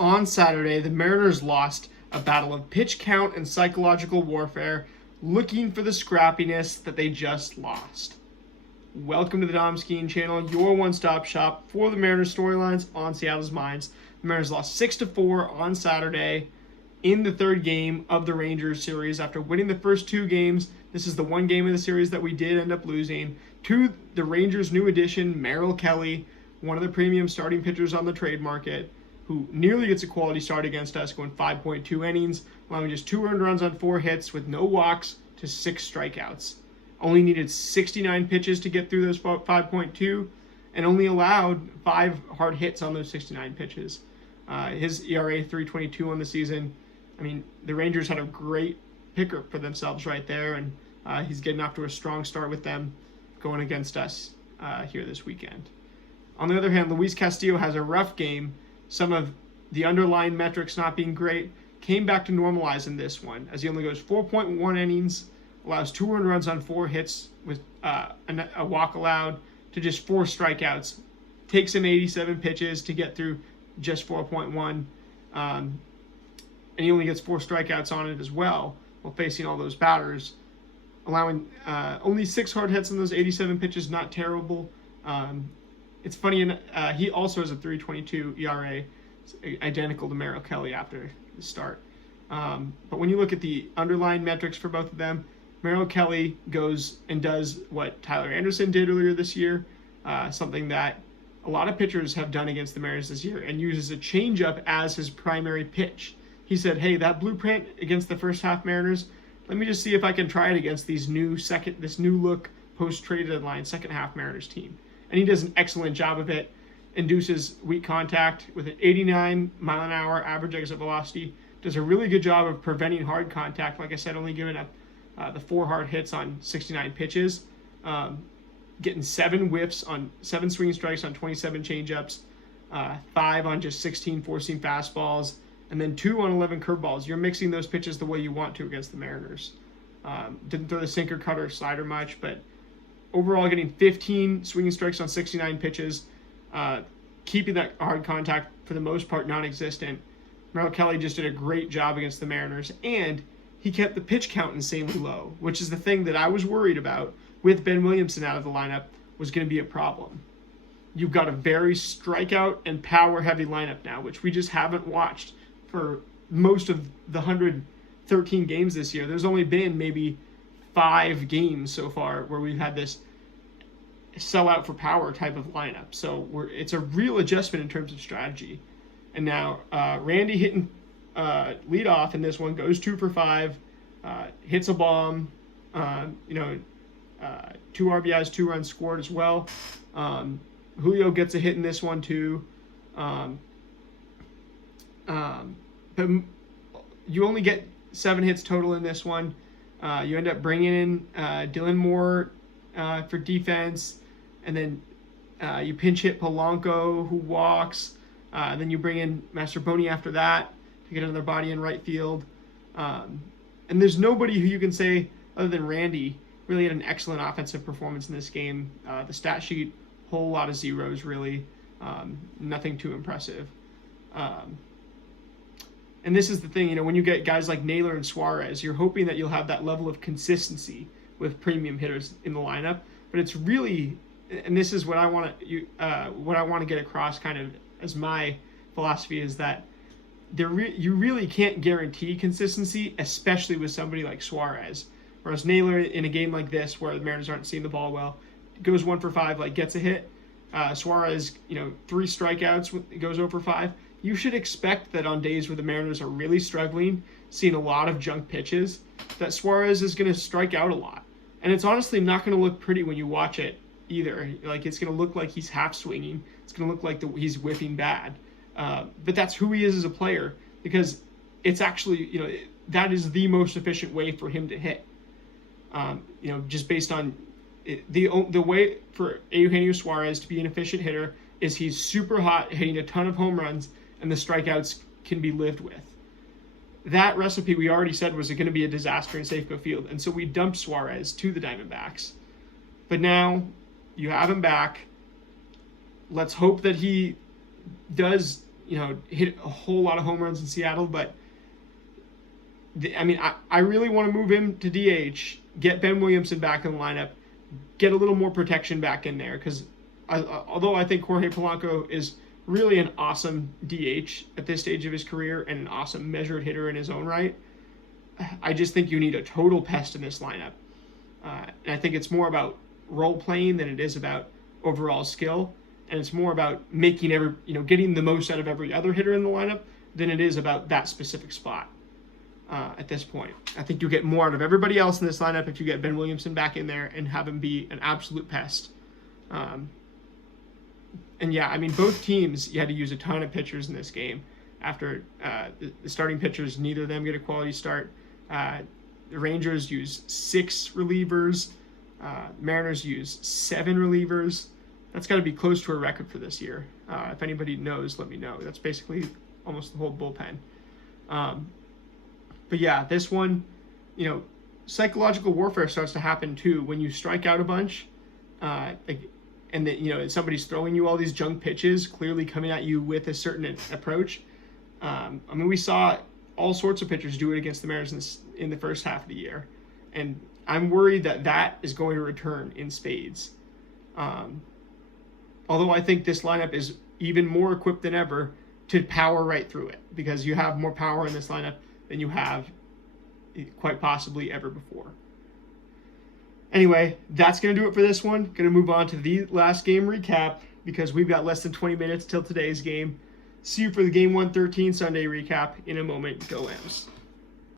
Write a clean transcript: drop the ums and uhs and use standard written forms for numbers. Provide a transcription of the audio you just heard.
On Saturday, the Mariners lost a battle of pitch count and psychological warfare, looking for the scrappiness that they just lost. Welcome to the Dom Skiing Channel, your one-stop shop for the Mariners storylines on Seattle's minds. The Mariners lost 6-4 on Saturday in the third game of the Rangers series after winning the first two games. This is the one game of the series that we did end up losing to the Rangers' new addition, Merrill Kelly, one of the premium starting pitchers on the trade market, who nearly gets a quality start against us, going 5.2 innings, allowing just 2 earned runs on 4 hits with no walks to 6 strikeouts. Only needed 69 pitches to get through those 5.2 and only allowed 5 hard hits on those 69 pitches. His ERA 3.22 on the season. I mean, the Rangers had a great picker for themselves right there, and he's getting off to a strong start with them going against us here this weekend. On the other hand, Luis Castillo has a rough game. Some of the underlying metrics not being great, came back to normalize in this one, as he only goes 4.1 innings, allows 2 earned runs on 4 hits with a walk allowed to just 4 strikeouts. Takes him 87 pitches to get through just 4.1, and he only gets 4 strikeouts on it as well while facing all those batters, allowing only 6 hard hits on those 87 pitches. Not terrible. It's funny, he also has a 3.22 ERA, identical to Merrill Kelly after the start. But when you look at the underlying metrics for both of them, Merrill Kelly goes and does what Tyler Anderson did earlier this year, something that a lot of pitchers have done against the Mariners this year, and uses a changeup as his primary pitch. He said, hey, that blueprint against the first half Mariners, let me just see if I can try it against this new look post-trade deadline second half Mariners team. And he does an excellent job of it. Induces weak contact with an 89 mile an hour average exit velocity. Does a really good job of preventing hard contact. Like I said, only giving up the 4 hard hits on 69 pitches. Getting 7 whiffs on 7 swing strikes on 27 changeups. 5 on just 16 four-seam fastballs. And then 2 on 11 curveballs. You're mixing those pitches the way you want to against the Mariners. Didn't throw the sinker, cutter, slider much, but overall getting 15 swinging strikes on 69 pitches, keeping that hard contact for the most part non-existent. Merrill Kelly just did a great job against the Mariners, and he kept the pitch count insanely low, which is the thing that I was worried about with Ben Williamson out of the lineup was going to be a problem. You've got a very strikeout and power-heavy lineup now, which we just haven't watched for most of the 113 games this year. There's only been maybe 5 games so far where we've had this sell out for power type of lineup. So it's a real adjustment in terms of strategy. And now Randy hitting lead off in this one, goes 2 for 5, hits a bomb, 2 RBIs, 2 runs scored as well. Julio gets a hit in this one too. But you only get 7 hits total in this one. You end up bringing in Dylan Moore for defense, and then you pinch hit Polanco, who walks. Then you bring in Masterboni after that to get another body in right field. And there's nobody who you can say, other than Randy, really had an excellent offensive performance in this game. The stat sheet, whole lot of zeros, really. Nothing too impressive. And this is the thing, when you get guys like Naylor and Suarez, you're hoping that you'll have that level of consistency with premium hitters in the lineup. But it's really, and this is what I want to get across, kind of as my philosophy, is that you really can't guarantee consistency, especially with somebody like Suarez. Whereas Naylor, in a game like this where the Mariners aren't seeing the ball well, goes 1 for 5, gets a hit. Suarez, 3 strikeouts, goes 0 for 5. You should expect that on days where the Mariners are really struggling, seeing a lot of junk pitches, that Suarez is going to strike out a lot. And it's honestly not going to look pretty when you watch it either. It's going to look like he's half swinging. It's going to look like he's whiffing bad. But that's who he is as a player, because it's actually, that is the most efficient way for him to hit. Just based on the way for Eugenio Suarez to be an efficient hitter is he's super hot, hitting a ton of home runs, and the strikeouts can be lived with. That recipe we already said was going to be a disaster in Safeco Field, and so we dumped Suarez to the Diamondbacks. But now you have him back. Let's hope that he does, hit a whole lot of home runs in Seattle, but I really want to move him to DH, get Ben Williamson back in the lineup, get a little more protection back in there, because although I think Jorge Polanco is really an awesome DH at this stage of his career and an awesome measured hitter in his own right, I just think you need a total pest in this lineup. And I think it's more about role playing than it is about overall skill, and it's more about making getting the most out of every other hitter in the lineup than it is about that specific spot. At this point, I think you'll get more out of everybody else in this lineup if you get Ben Williamson back in there and have him be an absolute pest. And yeah, both teams, you had to use a ton of pitchers in this game. After the starting pitchers, neither of them get a quality start. The Rangers use 6 relievers. Mariners use 7 relievers. That's got to be close to a record for this year. If anybody knows, let me know. That's basically almost the whole bullpen. But yeah, this one, psychological warfare starts to happen too when you strike out a bunch, and that somebody's throwing you all these junk pitches, clearly coming at you with a certain approach. We saw all sorts of pitchers do it against the Mariners in the first half of the year, and I'm worried that is going to return in spades. Although I think this lineup is even more equipped than ever to power right through it, because you have more power in this lineup than you have quite possibly ever before. Anyway, that's going to do it for this one. Going to move on to the last game recap, because we've got less than 20 minutes till today's game. See you for the Game 113 Sunday recap in a moment. Go Lambs.